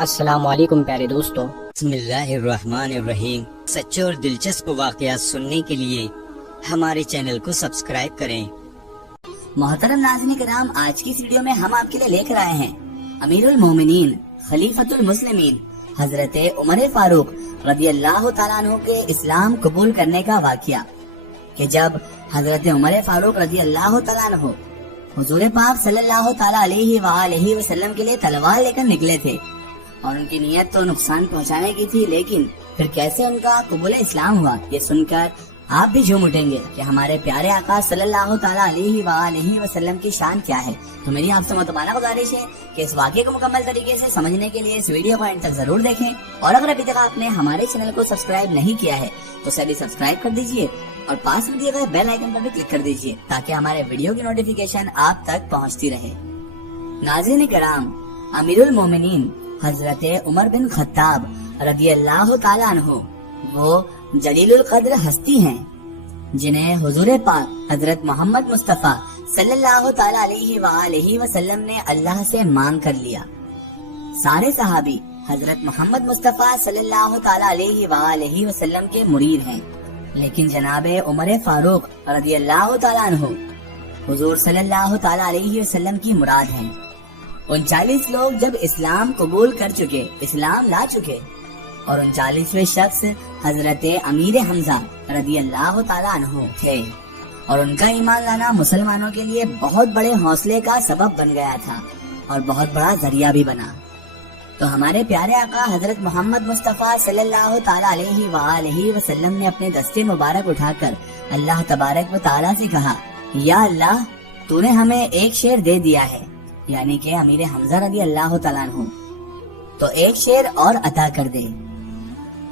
السلام علیکم پیارے دوستو۔ بسم اللہ الرحمن الرحیم۔ سچے اور دلچسپ واقعات سننے کے لیے ہمارے چینل کو سبسکرائب کریں۔ محترم ناظرین کرام، آج کی اس ویڈیو میں ہم آپ کے لیے لے کر آئے ہیں امیر المومنین خلیفۃ المسلمین حضرت عمر فاروق رضی اللہ تعالیٰ عنہ کے اسلام قبول کرنے کا واقعہ، کہ جب حضرت عمر فاروق رضی اللہ تعالیٰ عنہ حضور پاک صلی اللہ تعالیٰ علیہ وآلہ وسلم کے لیے تلوار لے کر نکلے تھے، اور ان کی نیت تو نقصان پہنچانے کی تھی، لیکن پھر کیسے ان کا قبول اسلام ہوا، یہ سن کر آپ بھی جھوم اٹھیں گے کہ ہمارے پیارے آقا صلی اللہ تعالیٰ علیہ وآلہ وسلم کی شان کیا ہے۔ تو میری آپ سے متمانہ گزارش ہے کہ اس واقعے کو مکمل طریقے سے سمجھنے کے لیے اس ویڈیو کو اینڈ تک ضرور دیکھیں، اور اگر ابھی تک آپ نے ہمارے چینل کو سبسکرائب نہیں کیا ہے تو اسے بھی سبسکرائب کر دیجئے، اور پاس میں دیے گئے بیل آئیکن پر بھی کلک کر دیجئے تاکہ ہمارے ویڈیو کی نوٹیفیکیشن آپ تک پہنچتی رہے۔ ناظرین کرام، امیر المومنین حضرت عمر بن خطاب رضی اللہ تعالیٰ عنہ وہ جلیل القدر ہستی ہیں جنہیں حضور پاک حضرت محمد مصطفیٰ صلی اللہ تعالیٰ علیہ وآلہ وسلم نے اللہ سے مانگ کر لیا۔ سارے صحابی حضرت محمد مصطفیٰ صلی اللہ تعالیٰ علیہ وآلہ وسلم کے مرید ہیں، لیکن جناب عمر فاروق رضی اللہ تعالیٰ عنہ حضور صلی اللہ تعالیٰ علیہ وسلم کی مراد ہیں۔ 39 لوگ جب اسلام قبول کر چکے، اسلام لا چکے، اور 39ویں شخص حضرت امیر حمزہ رضی اللہ تعالیٰ عنہ تھے، اور ان کا ایمان لانا مسلمانوں کے لیے بہت بڑے حوصلے کا سبب بن گیا تھا اور بہت بڑا ذریعہ بھی بنا۔ تو ہمارے پیارے آقا حضرت محمد مصطفیٰ صلی اللہ تعالیٰ علیہ وآلہ وسلم نے اپنے دستے مبارک اٹھا کر اللہ تبارک و تعالیٰ سے کہا، یا اللہ، تو نے ہمیں ایک شیر دے دیا ہے، یعنی کہ امیر حمزہ رضی اللہ تعالیٰ عنہ، تو ایک شیر اور عطا کر دے۔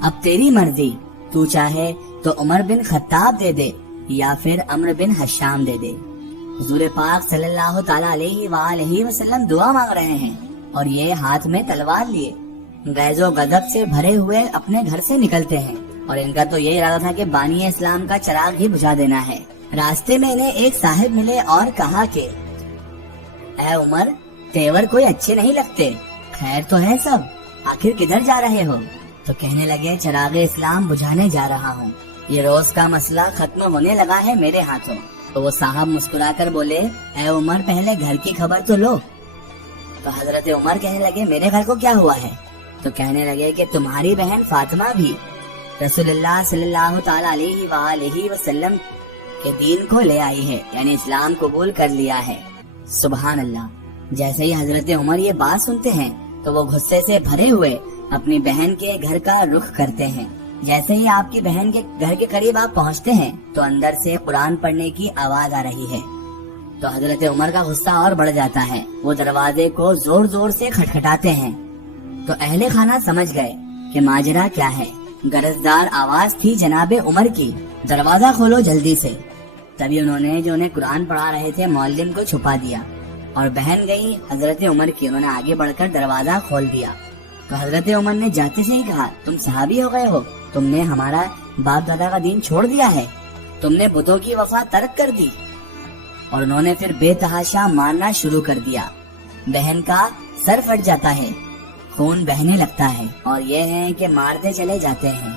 اب تیری مرضی، تو چاہے تو عمر بن خطاب دے دے یا پھر عمرو بن حشام دے دے۔ حضور پاک صلی اللہ تعالیٰ علیہ وآلہ وسلم دعا مانگ رہے ہیں، اور یہ ہاتھ میں تلوار لیے غیظ و غضب سے بھرے ہوئے اپنے گھر سے نکلتے ہیں، اور ان کا تو یہ ارادہ تھا کہ بانی اسلام کا چراغ ہی بجھا دینا ہے۔ راستے میں انہیں ایک صاحب ملے اور کہا کہ اے عمر، تیور کوئی اچھے نہیں لگتے، خیر تو ہے سب، آخر کدھر جا رہے ہو؟ تو کہنے لگے، چراغ اسلام بجھانے جا رہا ہوں، یہ روز کا مسئلہ ختم ہونے لگا ہے میرے ہاتھوں۔ تو وہ صاحب مسکرا کر بولے، اے عمر، پہلے گھر کی خبر تو لو۔ تو حضرت عمر کہنے لگے، میرے گھر کو کیا ہوا ہے؟ تو کہنے لگے کہ تمہاری بہن فاطمہ بھی رسول اللہ صلی اللہ تعالیٰ علیہ وآلہ وسلم کے دین کو لے آئی ہے، یعنی اسلام قبول کر لیا ہے۔ سبحان اللہ۔ جیسے ہی حضرت عمر یہ بات سنتے ہیں تو وہ غصے سے بھرے ہوئے اپنی بہن کے گھر کا رخ کرتے ہیں۔ جیسے ہی آپ کی بہن کے گھر کے قریب آپ پہنچتے ہیں تو اندر سے قرآن پڑھنے کی آواز آ رہی ہے۔ تو حضرت عمر کا غصہ اور بڑھ جاتا ہے، وہ دروازے کو زور زور سے کھٹکھٹاتے ہیں۔ تو اہل خانہ سمجھ گئے کہ ماجرا کیا ہے۔ غرضدار آواز تھی جناب عمر کی، دروازہ کھولو جلدی سے۔ تبھی انہوں نے جو انہیں قرآن پڑھا رہے تھے معلم کو چھپا دیا، اور بہن گئی حضرت عمر کی، انہوں نے آگے بڑھ کر دروازہ کھول دیا۔ تو حضرت عمر نے جاتے سے ہی کہا، تم صحابی ہو گئے ہو، تم نے ہمارا باپ دادا کا دین چھوڑ دیا ہے، تم نے بتوں کی وفا ترک کر دی۔ اور انہوں نے پھر بے تحاشا مارنا شروع کر دیا۔ بہن کا سر پھٹ جاتا ہے، خون بہنے لگتا ہے، اور یہ ہے کہ مارتے چلے جاتے ہیں۔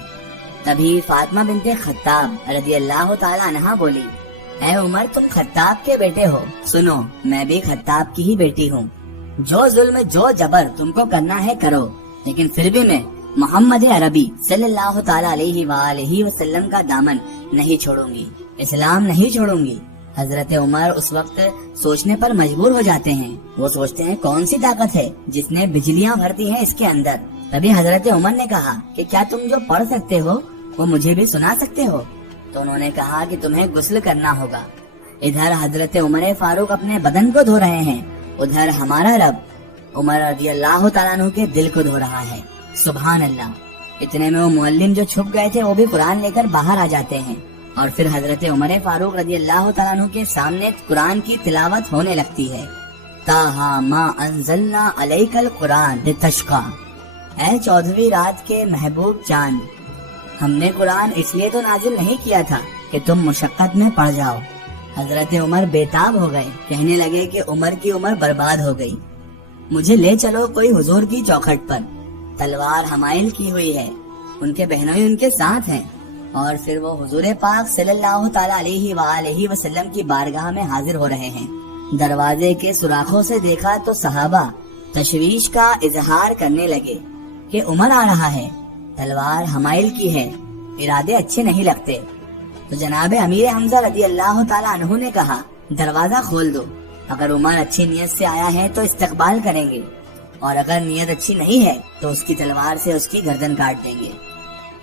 تبھی فاطمہ بنت خطاب رضی اللہ تعالیٰ عنہا بولی، اے عمر، تم خطاب کے بیٹے ہو، سنو، میں بھی خطاب کی ہی بیٹی ہوں، جو ظلم جو جبر تم کو کرنا ہے کرو، لیکن پھر بھی میں محمد عربی صلی اللہ تعالیٰ علیہ وآلہ وسلم کا دامن نہیں چھوڑوں گی، اسلام نہیں چھوڑوں گی۔ حضرت عمر اس وقت سوچنے پر مجبور ہو جاتے ہیں، وہ سوچتے ہیں کون سی طاقت ہے جس نے بجلیاں بھر دی ہیں اس کے اندر۔ تبھی حضرت عمر نے کہا کہ کیا تم جو پڑھ سکتے ہو وہ مجھے بھی سنا سکتے ہو؟ تو انہوں نے کہا کہ تمہیں غسل کرنا ہوگا۔ ادھر حضرت عمر فاروق اپنے بدن کو دھو رہے ہیں، ادھر ہمارا رب عمر رضی اللہ تعالیٰ عنہ کے دل کو دھو رہا ہے۔ سبحان اللہ۔ اتنے میں وہ معلم جو چھپ گئے تھے وہ بھی قرآن لے کر باہر آ جاتے ہیں، اور پھر حضرت عمر فاروق رضی اللہ تعالیٰ عنہ کے سامنے قرآن کی تلاوت ہونے لگتی ہے۔ تاہا ما انزلنا علیک القرآن لتشقی، اے 14ویں رات کے محبوب چاند، ہم نے قرآن اس لیے تو نازل نہیں کیا تھا کہ تم مشقت میں پڑ جاؤ۔ حضرت عمر بےتاب ہو گئے، کہنے لگے کہ عمر کی عمر برباد ہو گئی، مجھے لے چلو کوئی حضور کی چوکھٹ پر تلوار حمائل کی ہوئی ہے، ان کے بہنوئی ان کے ساتھ ہیں۔ اور پھر وہ حضور پاک صلی اللہ تعالی علیہ وآلہ وسلم کی بارگاہ میں حاضر ہو رہے ہیں۔ دروازے کے سوراخوں سے دیکھا تو صحابہ تشویش کا اظہار کرنے لگے کہ عمر آ رہا ہے، تلوار حمائل کی ہے، ارادے اچھے نہیں لگتے۔ تو جناب امیر حمزہ رضی اللہ تعالی عنہ نے کہا دروازہ کھول دو، اگر عمر اچھی نیت سے آیا ہے تو استقبال کریں گے، اور اگر نیت اچھی نہیں ہے تو اس کی تلوار سے اس کی گردن کاٹ دیں گے۔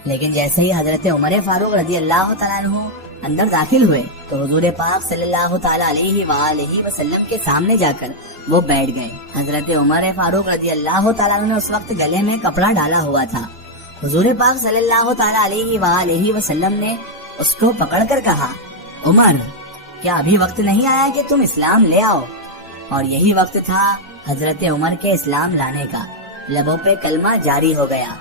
لیکن جیسے ہی حضرت عمر فاروق رضی اللہ تعالیٰ عنہ اندر داخل ہوئے تو حضور پاک صلی اللہ تعالی علیہ وآلہ وسلم کے سامنے جا کر وہ بیٹھ گئے۔ حضرت عمر فاروق رضی اللہ تعالیٰ عنہ نے اس وقت گلے میں کپڑا ڈالا ہوا تھا۔ حضور پاک صلی اللہ تعالی علیہ وآلہ وسلم نے اس کو پکڑ کر کہا عمر، کیا ابھی وقت نہیں آیا کہ تم اسلام لے آؤ؟ اور یہی وقت تھا حضرت عمر کے اسلام لانے کا۔ لبوں پہ کلمہ جاری ہو گیا،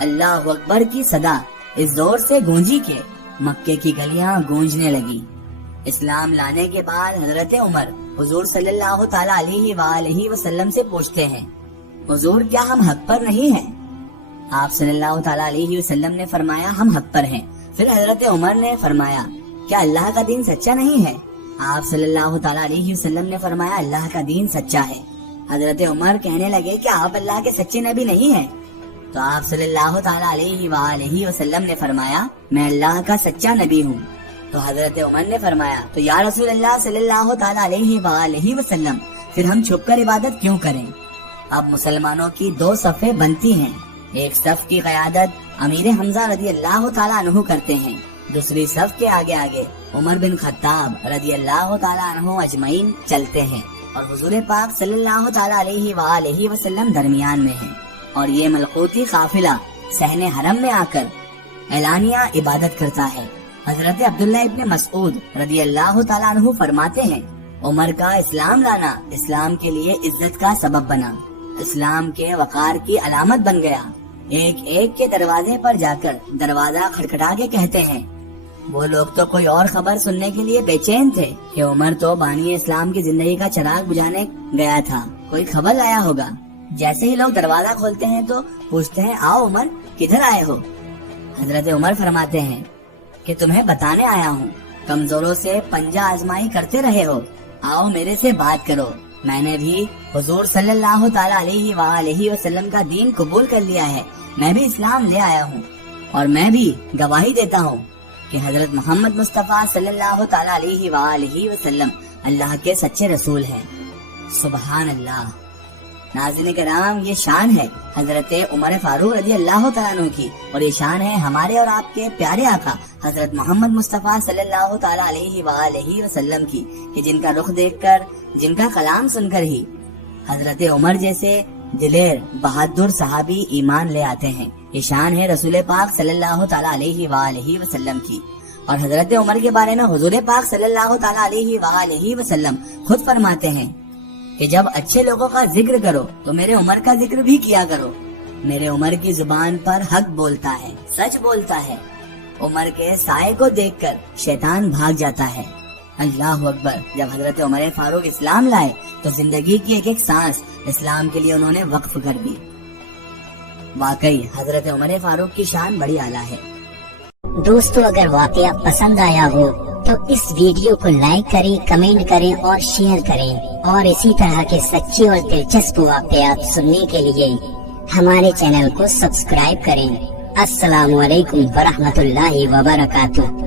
اللہ اکبر کی صدا اس زور سے گونجی کہ مکے کی گلیاں گونجنے لگی۔ اسلام لانے کے بعد حضرت عمر حضور صلی اللہ تعالی علیہ وآلہ وسلم سے پوچھتے ہیں حضور کیا ہم حق پر نہیں ہیں؟ آپ صلی اللہ تعالی علیہ وسلم نے فرمایا ہم حق پر ہیں۔ پھر حضرت عمر نے فرمایا کیا اللہ کا دین سچا نہیں ہے؟ آپ صلی اللہ تعالی علیہ وسلم نے فرمایا اللہ کا دین سچا ہے۔ حضرت عمر کہنے لگے کہ آپ اللہ کے سچے نبی نہیں ہیں؟ تو آپ صلی اللہ تعالی علیہ وآلہ وسلم نے فرمایا میں اللہ کا سچا نبی ہوں۔ تو حضرت عمر نے فرمایا تو یا رسول اللہ صلی اللہ تعالی علیہ وآلہ وسلم پھر ہم چھپ کر عبادت کیوں کریں؟ اب مسلمانوں کی دو صفیں بنتی ہیں، ایک صف کی قیادت امیر حمزہ رضی اللہ تعالی عنہ کرتے ہیں، دوسری صف کے آگے آگے عمر بن خطاب رضی اللہ تعالی عنہ اجمعین چلتے ہیں، اور حضور پاک صلی اللہ تعالی علیہ وآلہ وسلم درمیان میں ہیں۔ اور یہ ملکوتی قافلہ صحن حرم میں آ کر اعلانیہ عبادت کرتا ہے۔ حضرت عبداللہ ابن مسعود رضی اللہ تعالیٰ عنہ فرماتے ہیں عمر کا اسلام لانا اسلام کے لیے عزت کا سبب بنا، اسلام کے وقار کی علامت بن گیا۔ ایک ایک کے دروازے پر جا کر دروازہ کھٹکھٹا کے کہتے ہیں وہ لوگ تو کوئی اور خبر سننے کے لیے بے چین تھے کہ عمر تو بانی اسلام کی زندگی کا چراغ بجھانے گیا تھا، کوئی خبر لایا ہوگا۔ جیسے ہی لوگ دروازہ کھولتے ہیں تو پوچھتے ہیں آؤ عمر کدھر آئے ہو؟ حضرت عمر فرماتے ہیں کہ تمہیں بتانے آیا ہوں، کمزوروں سے پنجہ آزمائی کرتے رہے ہو، آؤ میرے سے بات کرو، میں نے بھی حضور صلی اللہ تعالی علیہ وآلہ وسلم کا دین قبول کر لیا ہے، میں بھی اسلام لے آیا ہوں، اور میں بھی گواہی دیتا ہوں کہ حضرت محمد مصطفیٰ صلی اللہ تعالی علیہ وآلہ وسلم اللہ کے سچے رسول ہیں۔ سبحان اللہ۔ ناظرین کرام، یہ شان ہے حضرت عمر فاروق رضی اللہ تعالیٰ عنہ کی، اور یہ شان ہے ہمارے اور آپ کے پیارے آقا حضرت محمد مصطفیٰ صلی اللہ تعالی علیہ وآلہ وسلم کی، کہ جن کا رخ دیکھ کر، جن کا کلام سن کر ہی حضرت عمر جیسے دلیر بہادر صحابی ایمان لے آتے ہیں۔ یہ شان ہے رسول پاک صلی اللہ تعالی علیہ وآلہ وسلم کی۔ اور حضرت عمر کے بارے میں حضور پاک صلی اللہ تعالی علیہ وآلہ وسلم خود فرماتے ہیں کہ جب اچھے لوگوں کا ذکر کرو تو میرے عمر کا ذکر بھی کیا کرو، میرے عمر کی زبان پر حق بولتا ہے، سچ بولتا ہے، عمر کے سائے کو دیکھ کر شیطان بھاگ جاتا ہے۔ اللہ اکبر۔ جب حضرت عمر فاروق اسلام لائے تو زندگی کی ایک ایک سانس اسلام کے لیے انہوں نے وقف کر دی۔ واقعی حضرت عمر فاروق کی شان بڑی اعلیٰ ہے۔ دوستو اگر واقعہ پسند آیا ہو تو اس ویڈیو کو لائک کریں، کمنٹ کریں اور شیئر کریں، اور اسی طرح کے سچے اور دلچسپ واقعات سننے کے لیے ہمارے چینل کو سبسکرائب کریں۔ السلام علیکم ورحمۃ اللہ وبرکاتہ۔